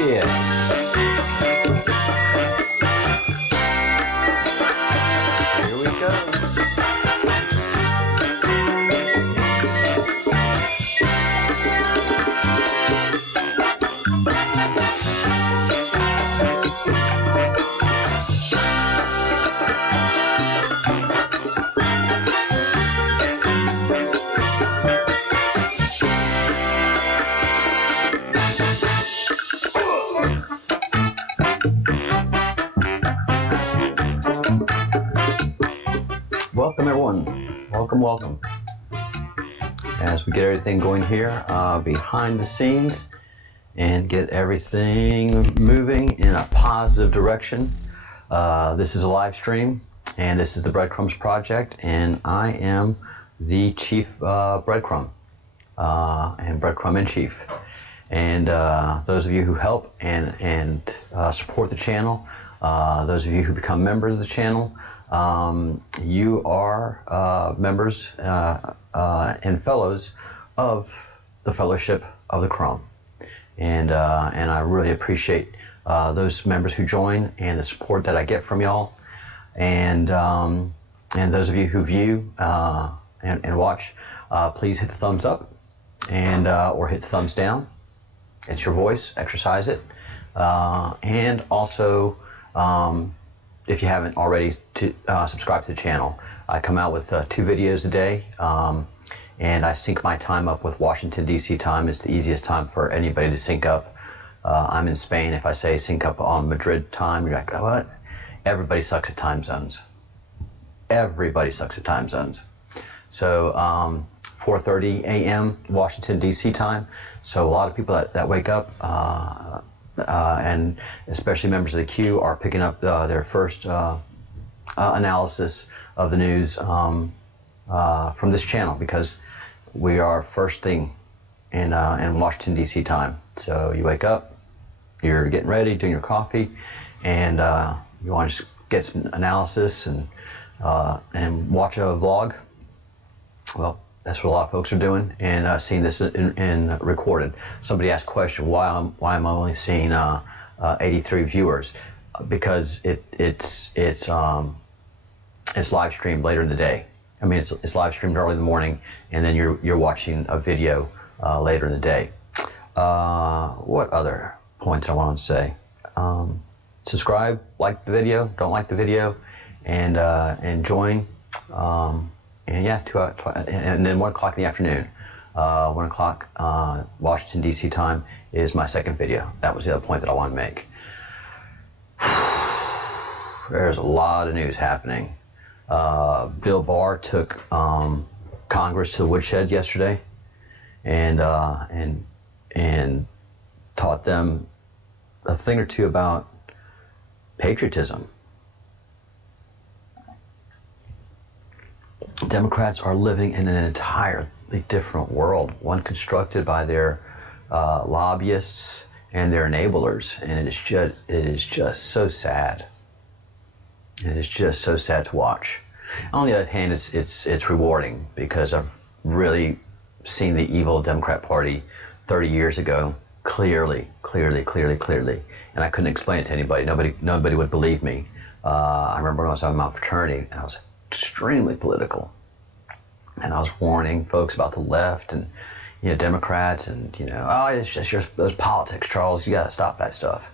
Yeah. Here we go. Welcome everyone, welcome. As we get everything going here behind the scenes and get everything moving in a positive direction. This is a live stream and this is the Breadcrumbs project, and I am the chief breadcrumb and breadcrumb in chief. And those of you who help and support the channel, those of you who become members of the channel, you are members and fellows of the Fellowship of the Crumb, and I really appreciate those members who join and the support that I get from y'all, and those of you who view and watch, please hit the thumbs up and or hit the thumbs down. It's your voice, exercise it, and also if you haven't already, to subscribe to the channel. I come out with 2 videos a day, and I sync my time up with Washington DC time. It's the easiest time for anybody to sync up. I'm in Spain. If I say sync up on Madrid time, you're like, oh, what? Everybody sucks at time zones. Everybody sucks at time zones. So 4:30 a.m. Washington DC time. So a lot of people that wake up and especially members of the queue are picking up their first analysis of the news from this channel, because we are first thing in Washington DC time. So you wake up, you're getting ready, doing your coffee, and you want to just get some analysis and watch a vlog. Well, that's what a lot of folks are doing, and seeing this in recorded. Somebody asked a question, why am I only seeing 83 viewers? Because it's live streamed later in the day. I mean, it's live streamed early in the morning, and then you're watching a video later in the day. What other points I want to say? Subscribe, like the video, don't like the video, and join. And yeah, and then 1 o'clock in the afternoon, 1 o'clock Washington DC time is my second video. That was the other point that I wanted to make. There's a lot of news happening. Bill Barr took Congress to the woodshed yesterday, and taught them a thing or two about patriotism. Democrats are living in an entirely different world, one constructed by their lobbyists and their enablers, and it is just so sad. It is just so sad to watch. On the other hand, it's rewarding, because I've really seen the evil Democrat Party 30 years ago clearly, and I couldn't explain it to anybody. Nobody would believe me. I remember when I was on my fraternity, and I was extremely political, and I was warning folks about the left and Democrats, and oh, it's just those politics, Charles. You got to stop that stuff.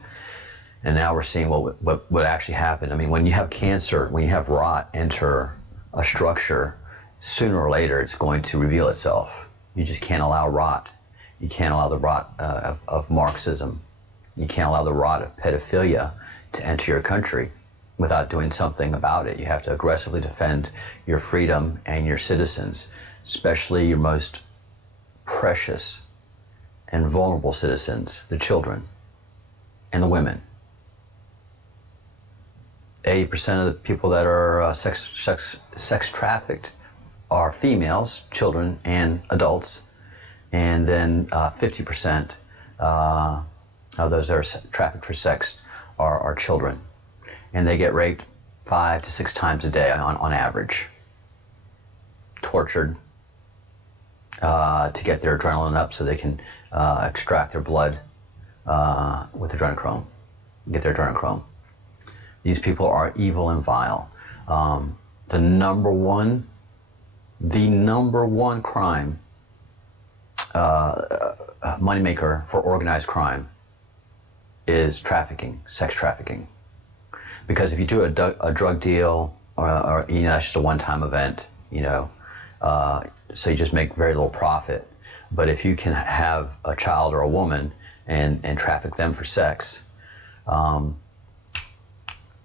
And now we're seeing what actually happened. I mean, when you have cancer, when you have rot enter a structure, sooner or later it's going to reveal itself. You just can't allow rot. You can't allow the rot of Marxism. You can't allow the rot of pedophilia to enter your country without doing something about it. You have to aggressively defend your freedom and your citizens, especially your most precious and vulnerable citizens, the children and the women. 80% of the people that are sex trafficked are females, children, and adults, and then 50% of those that are trafficked for sex are children, and they get raped 5 to 6 times a day on average, tortured to get their adrenaline up so they can extract their blood with adrenochrome, get their adrenochrome. These people are evil and vile. The number one crime, moneymaker for organized crime is trafficking, sex trafficking. Because if you do a drug deal, or that's just a one-time event, so you just make very little profit. But if you can have a child or a woman and traffic them for sex,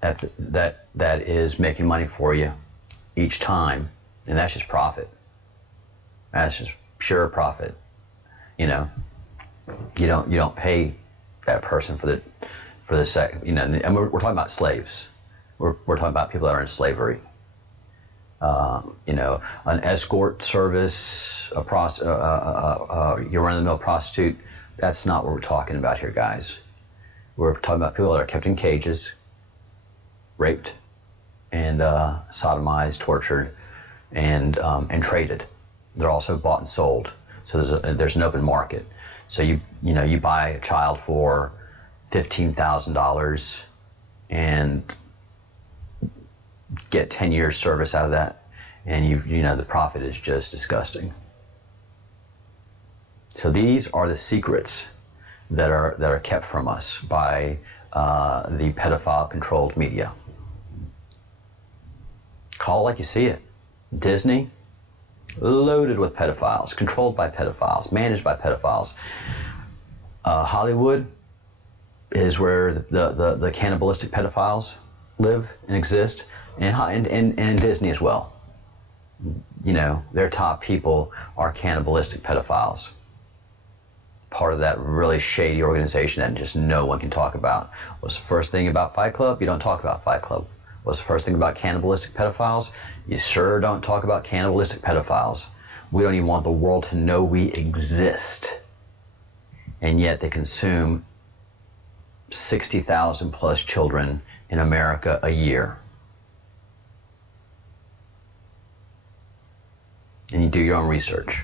that is making money for you each time, and that's just profit. That's just pure profit. You don't pay that person for the sex. And we're talking about slaves. We're talking about people that are in slavery. An escort service, your run-of-the-mill prostitute. That's not what we're talking about here, guys. We're talking about people that are kept in cages, raped, and sodomized, tortured, and traded. They're also bought and sold. So there's an open market. So you buy a child for $15,000 and get 10 years service out of that, and the profit is just disgusting. So these are the secrets that are kept from us by the pedophile-controlled media. Call it like you see it. Disney, loaded with pedophiles, controlled by pedophiles, managed by pedophiles. Hollywood is where the cannibalistic pedophiles live and exist, and Disney as well. Their top people are cannibalistic pedophiles. Part of that really shady organization that just no one can talk about. What's the first thing about Fight Club? You don't talk about Fight Club. What's the first thing about cannibalistic pedophiles? You sure don't talk about cannibalistic pedophiles. We don't even want the world to know we exist. And yet they consume 60,000 plus children in America a year. And you do your own research.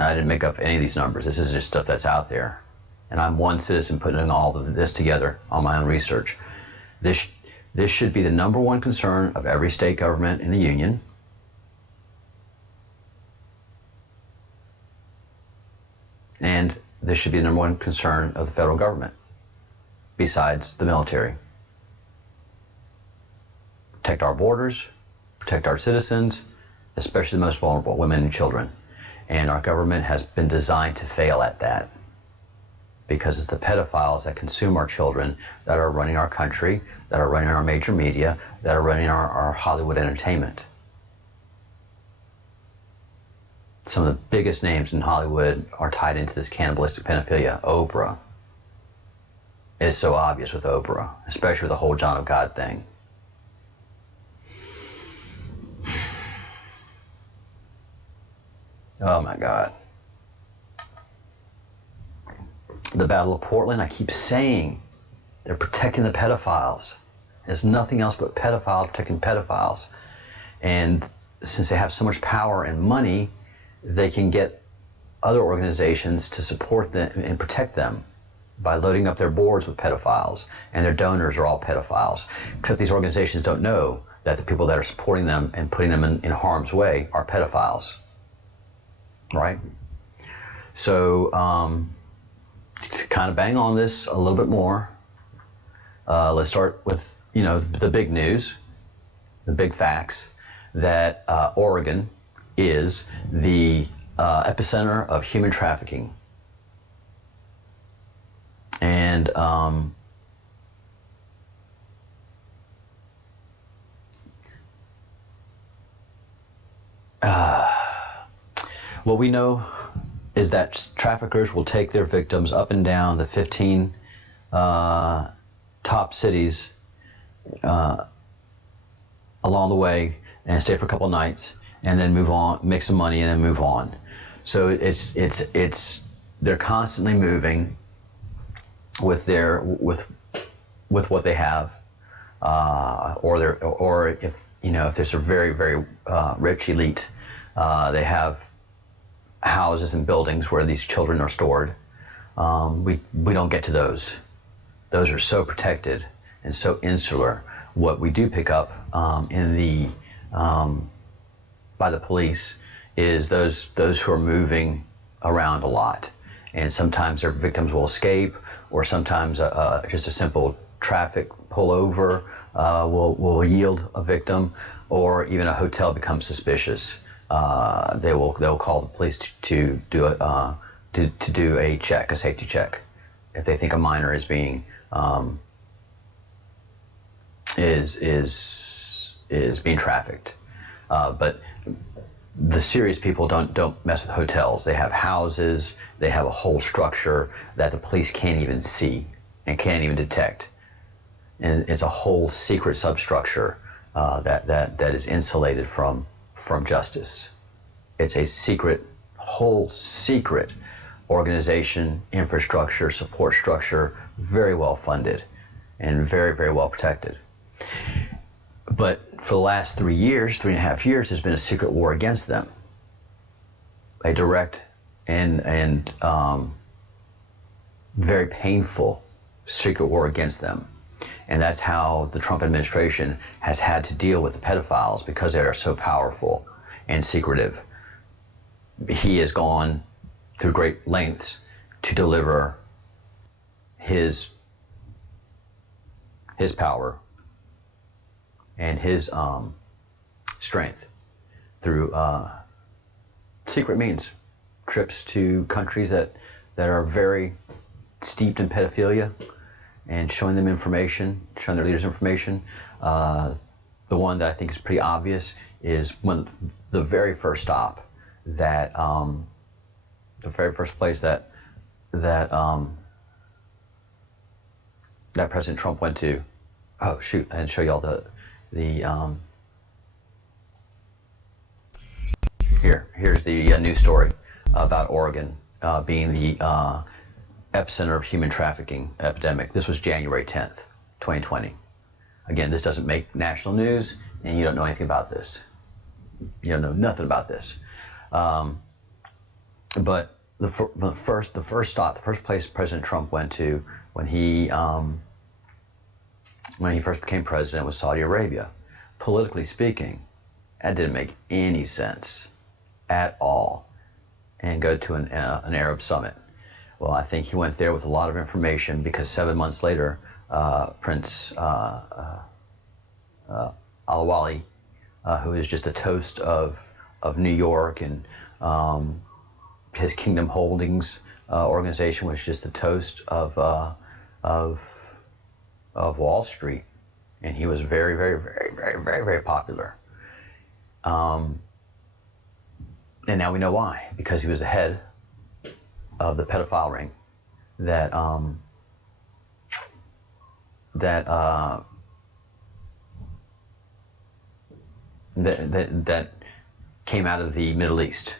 I didn't make up any of these numbers. This is just stuff that's out there. And I'm one citizen putting all of this together on my own research. This should be the number one concern of every state government in the union. And this should be the number one concern of the federal government, besides the military. Protect our borders, protect our citizens, especially the most vulnerable, women and children. And our government has been designed to fail at that, because it's the pedophiles that consume our children that are running our country, that are running our major media, that are running our Hollywood entertainment. Some of the biggest names in Hollywood are tied into this cannibalistic pedophilia. Oprah. It is so obvious with Oprah, especially with the whole John of God thing. Oh my God. The Battle of Portland, I keep saying, they're protecting the pedophiles. It's nothing else but pedophiles protecting pedophiles. And since they have so much power and money, they can get other organizations to support them and protect them by loading up their boards with pedophiles, and their donors are all pedophiles. Except these organizations don't know that the people that are supporting them and putting them in harm's way are pedophiles. Right? So, to kind of bang on this a little bit more, let's start with, the big news, the big facts, that Oregon is the epicenter of human trafficking. And what we know is that traffickers will take their victims up and down the 15 top cities along the way and stay for a couple nights and then move on, make some money and then move on. So they're constantly moving with what they have, or if there's a very, very rich elite, they have houses and buildings where these children are stored. We don't get to those. Those are so protected and so insular. What we do pick up by the police is those who are moving around a lot, and sometimes their victims will escape, or sometimes just a simple traffic pullover will yield a victim, or even a hotel becomes suspicious. They'll call the police to do a check, a safety check, if they think a minor is being being trafficked. But the serious people don't mess with hotels. They have houses. They have a whole structure that the police can't even see and can't even detect. And it's a whole secret substructure that is insulated from justice. It's a whole secret organization, infrastructure, support structure, very well funded and very, very well protected. But for the last 3.5 years, there's been a secret war against them. A direct and very painful secret war against them. And that's how the Trump administration has had to deal with the pedophiles, because they are so powerful and secretive. He has gone through great lengths to deliver his power and his strength through secret means, trips to countries that are very steeped in pedophilia, and showing them information, showing their leaders information. The one that I think is pretty obvious is the very first stop that the very first place that President Trump went to. Oh shoot! I didn't show y'all the here's the news story about Oregon being the epicenter of human trafficking epidemic. This was January 10th, 2020. Again, this doesn't make national news, and you don't know anything about this. You don't know nothing about this. But the first stop, the first place President Trump went to when he first became president was Saudi Arabia. Politically speaking, that didn't make any sense at all. And go to an Arab summit. Well, I think he went there with a lot of information, because 7 months later, Prince Al-Wali, who is just a toast of New York, and his Kingdom Holdings organization was just a toast of Wall Street, and he was very, very, very, very, very, very popular. And now we know why, because he was the head of the pedophile ring that came out of the Middle East.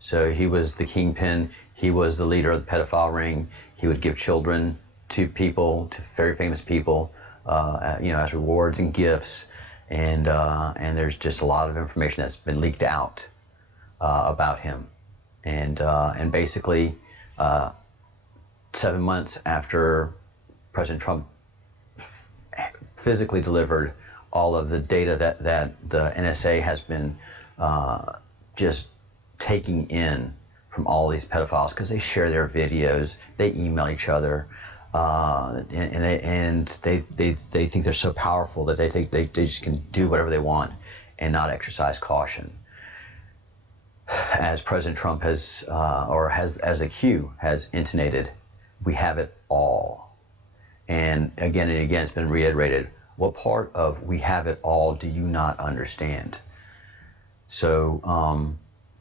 So he was the kingpin. He was the leader of the pedophile ring. He would give children to people, to very famous people, as rewards and gifts. And there's just a lot of information that's been leaked out about him. And basically, 7 months after President Trump physically delivered all of the data that the NSA has been just taking in from all these pedophiles, because they share their videos, they email each other, and they think they're so powerful that they just can do whatever they want and not exercise caution. As President Trump has as the Q has intonated, we have it all. And again, it's been reiterated. What part of we have it all do you not understand? So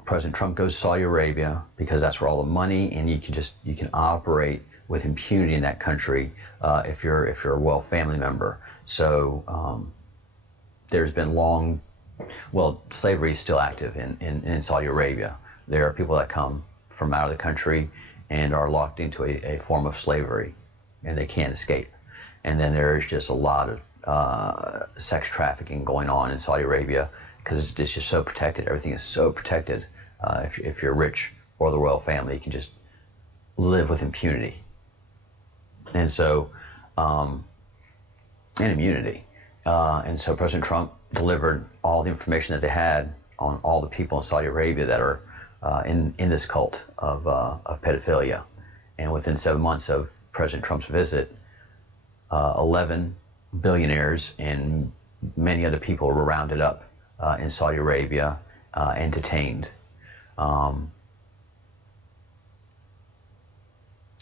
President Trump goes to Saudi Arabia because that's where all the money, and you can operate with impunity in that country if you're a royal family member. So there's been slavery is still active in Saudi Arabia. There are people that come from out of the country and are locked into a form of slavery, and they can't escape. And then there is just a lot of sex trafficking going on in Saudi Arabia, because it's just so protected. Everything is so protected. If you're rich or the royal family, you can just live with impunity. And so, and immunity. And so President Trump delivered all the information that they had on all the people in Saudi Arabia that are in this cult of pedophilia. And within 7 months of President Trump's visit, 11 billionaires and many other people were rounded up in Saudi Arabia and detained.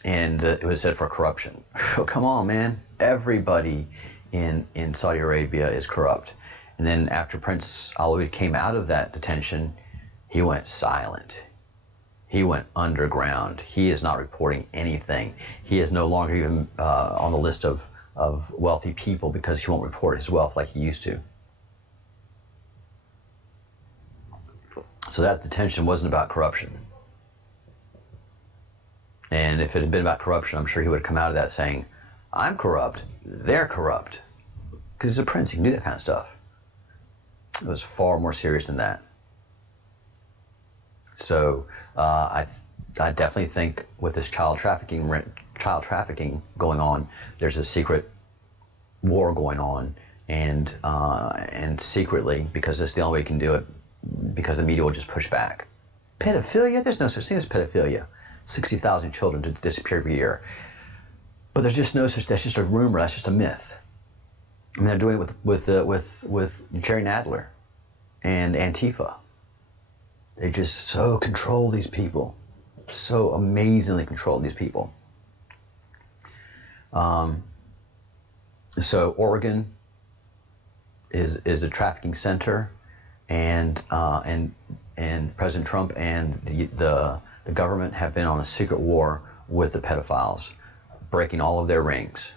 And it was said for corruption. Come on, man. Everybody in Saudi Arabia is corrupt. And then after Prince Alwaleed came out of that detention, he went silent. He went underground. He is not reporting anything. He is no longer even on the list of wealthy people because he won't report his wealth like he used to. So that detention wasn't about corruption. And if it had been about corruption, I'm sure he would have come out of that saying, I'm corrupt, they're corrupt. Because he's a prince, he can do that kind of stuff. It was far more serious than that. So I definitely think with this child trafficking going on, there's a secret war going on, and secretly, because that's the only way you can do it, because the media will just push back. Pedophilia? There's no such thing as pedophilia. 60,000 children disappear every year. But there's just no such. That's just a rumor. That's just a myth. I mean, they're doing it with Jerry Nadler and Antifa. They just so control these people, so amazingly control these people. So Oregon is a trafficking center, and President Trump and the government have been on a secret war with the pedophiles, breaking all of their rings,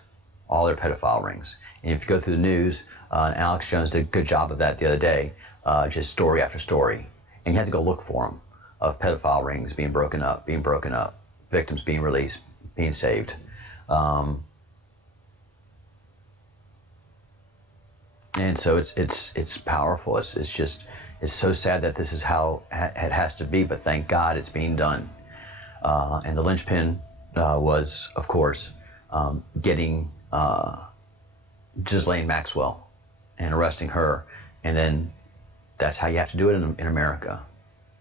all their pedophile rings. And if you go through the news, Alex Jones did a good job of that the other day, just story after story. And you had to go look for them, of pedophile rings being broken up, victims being released, being saved. And so it's powerful. It's so sad that this is how it has to be, but thank God it's being done. And the linchpin was, of course, getting Ghislaine Maxwell and arresting her, and then that's how you have to do it in America.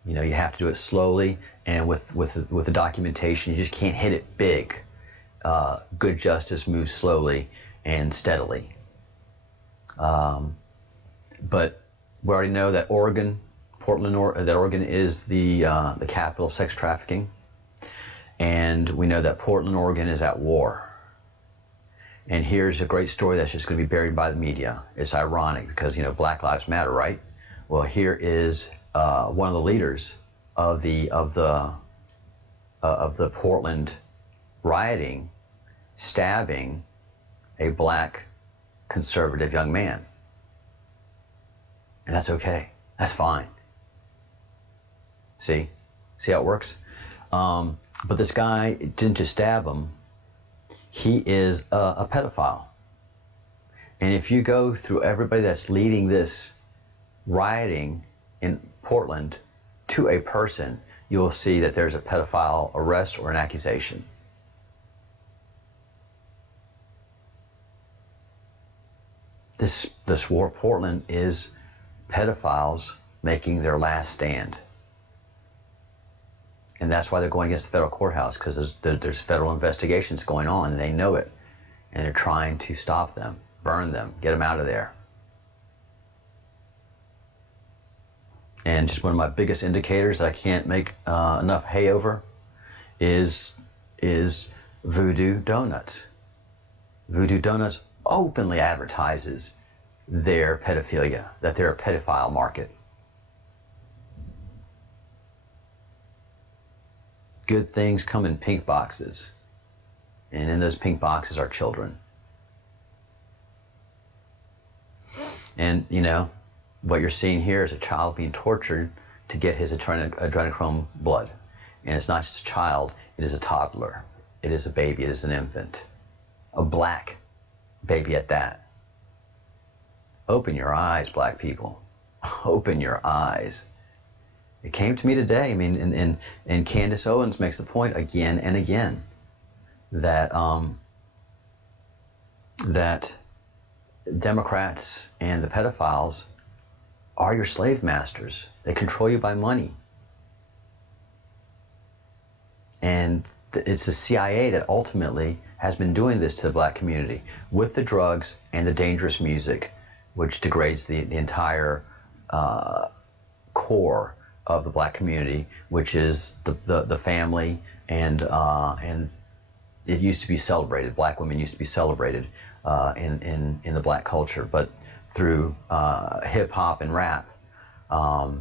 You know, you have to do it slowly and with the documentation. You just can't hit it big. Good justice moves slowly and steadily. But we already know that Oregon is the capital of sex trafficking, and we know that Portland, Oregon is at war. And here's a great story that's just going to be buried by the media. It's ironic because, you know, Black Lives Matter, right? Well, here is one of the leaders of the Portland rioting, stabbing a black conservative young man. And that's okay. That's fine. See how it works? But this guy didn't just stab him. He is a pedophile. And if you go through everybody that's leading this rioting in Portland to a person, you will see that there's a pedophile arrest or an accusation. This war, Portland, is pedophiles making their last stand. And that's why they're going against the federal courthouse, because there's federal investigations going on, and they know it. And they're trying to stop them, burn them, get them out of there. And just one of my biggest indicators that I can't make enough hay over is Voodoo Donuts. Voodoo Donuts openly advertises their pedophilia, that they're a pedophile market. Good things come in pink boxes, and in those pink boxes are children. And, you know, what you're seeing here is a child being tortured to get his adrenochrome blood. And it's not just a child, it is a toddler. It is a baby, it is an infant. A black baby at that. Open your eyes, black people. Open your eyes. It came to me today. I mean, and Candace Owens makes the point again and again that that Democrats and the pedophiles are your slave masters. They control you by money. And it's the CIA that ultimately has been doing this to the black community with the drugs and the dangerous music, which degrades the entire core of the black community, which is the family, and it used to be celebrated. Black women used to be celebrated in the black culture, but through hip hop and rap, and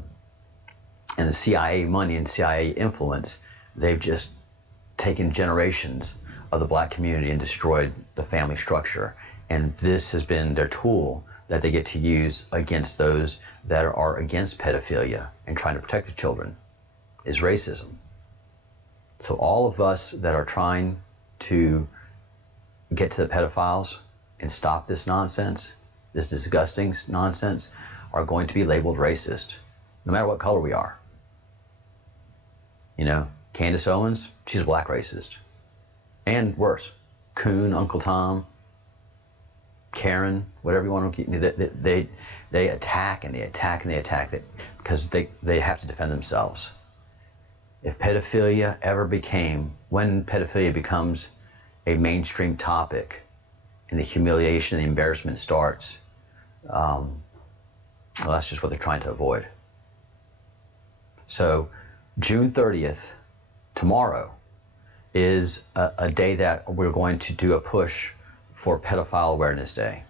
the CIA money and CIA influence, they've just taken generations of the black community and destroyed the family structure. And this has been their tool that they get to use against those that are against pedophilia and trying to protect their children, is racism. So all of us that are trying to get to the pedophiles and stop this nonsense, this disgusting nonsense, are going to be labeled racist, no matter what color we are. You know, Candace Owens, she's a black racist. And worse, Coon, Uncle Tom, Karen, whatever you want to keep, they attack and they attack and they attack it because they have to defend themselves. If pedophilia ever when pedophilia becomes a mainstream topic and the humiliation and the embarrassment starts, well, that's just what they're trying to avoid. So June 30th, tomorrow, is a day that we're going to do a push for Pedophile Awareness Day.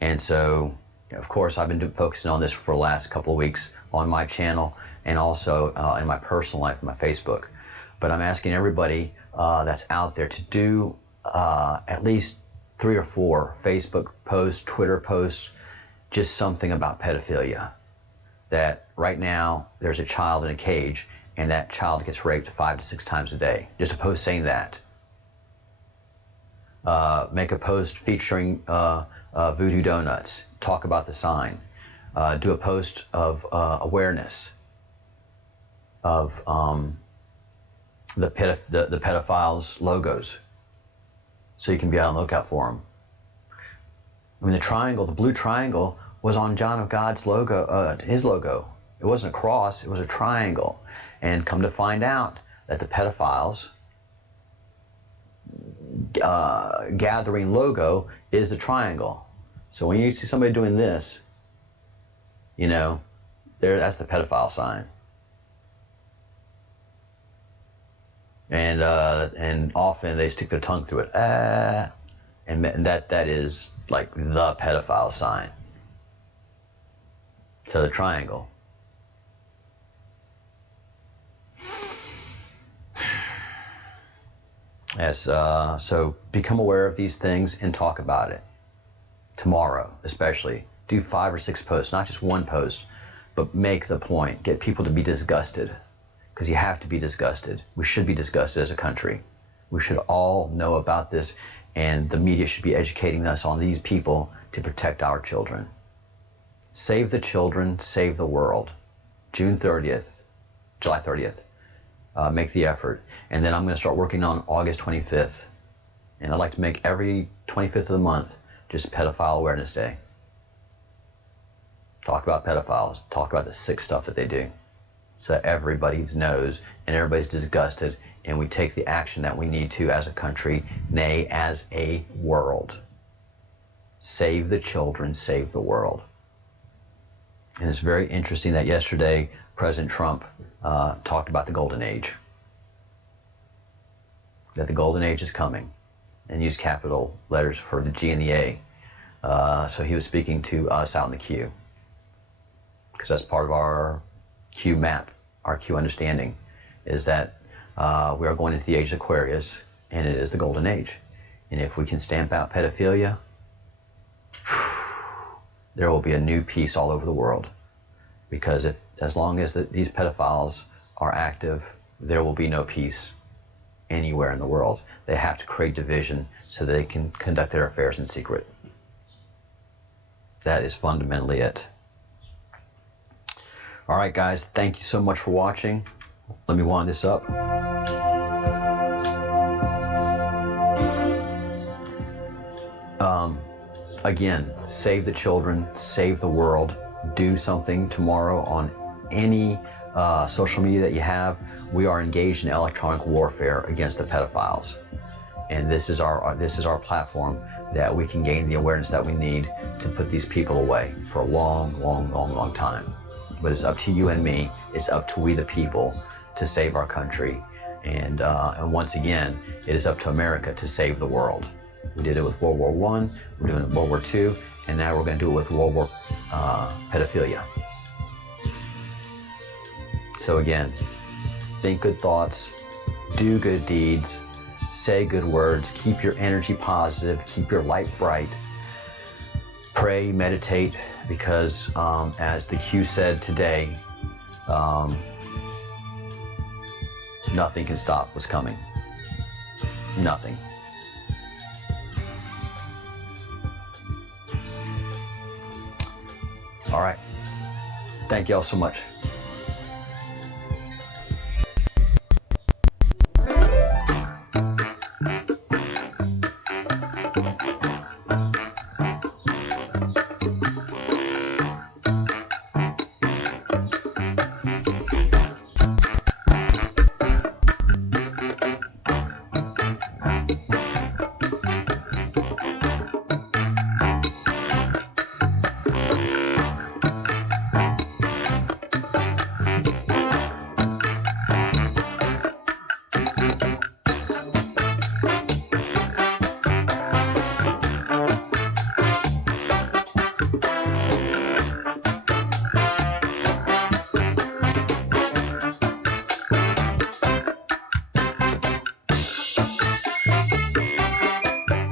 And so, of course, I've been focusing on this for the last couple of weeks on my channel and also in my personal life, my Facebook. But I'm asking everybody that's out there to do at least 3 or 4 Facebook posts, Twitter posts, just something about pedophilia. That right now there's a child in a cage and that child gets raped 5 to 6 times a day. Just a post saying that. Make a post featuring Voodoo Donuts. Talk about the sign. Do a post of awareness of the pedophiles' logos, so you can be on the lookout for them. I mean, the triangle, the blue triangle, was on John of God's logo, his logo. It wasn't a cross, it was a triangle. And come to find out that the pedophiles' gathering logo is a triangle. So when you see somebody doing this, you know, that's the pedophile sign. And often they stick their tongue through it, and that is like the pedophile sign. So the triangle. Yes, so become aware of these things and talk about it. Tomorrow, especially, do 5 or 6 posts, not just one post, but make the point. Get people to be disgusted, because you have to be disgusted. We should be disgusted as a country. We should all know about this, and the media should be educating us on these people to protect our children. Save the children, save the world. July 30th. Make the effort. And then I'm going to start working on August 25th. And I'd like to make every 25th of the month just Pedophile Awareness Day. Talk about pedophiles. Talk about the sick stuff that they do. So that everybody knows and everybody's disgusted, and we take the action that we need to as a country, nay, as a world. Save the children, save the world. And it's very interesting that yesterday President Trump talked about the golden age. That the golden age is coming, and used capital letters for the G and the A. So he was speaking to us out in the queue, because that's part of our Q map, our Q understanding, is that we are going into the age of Aquarius, and it is the golden age. And if we can stamp out pedophilia, there will be a new peace all over the world. Because as long as these pedophiles are active, there will be no peace anywhere in the world. They have to create division so they can conduct their affairs in secret. That is fundamentally it. All right, guys, thank you so much for watching. Let me wind this up. Again, save the children, save the world. Do something tomorrow on any social media that you have. We are engaged in electronic warfare against the pedophiles, and this is our platform that we can gain the awareness that we need to put these people away for a long time. But it's up to you and me. It's up to we the people to save our country, and once again, it is up to America to save the world. We did it with World War I, we're doing it with World War II, and now we're going to do it with World War pedophilia. So again, think good thoughts, do good deeds, say good words, keep your energy positive, keep your light bright, pray, meditate, because as the Q said today, nothing can stop what's coming. Nothing. All right. Thank you all so much.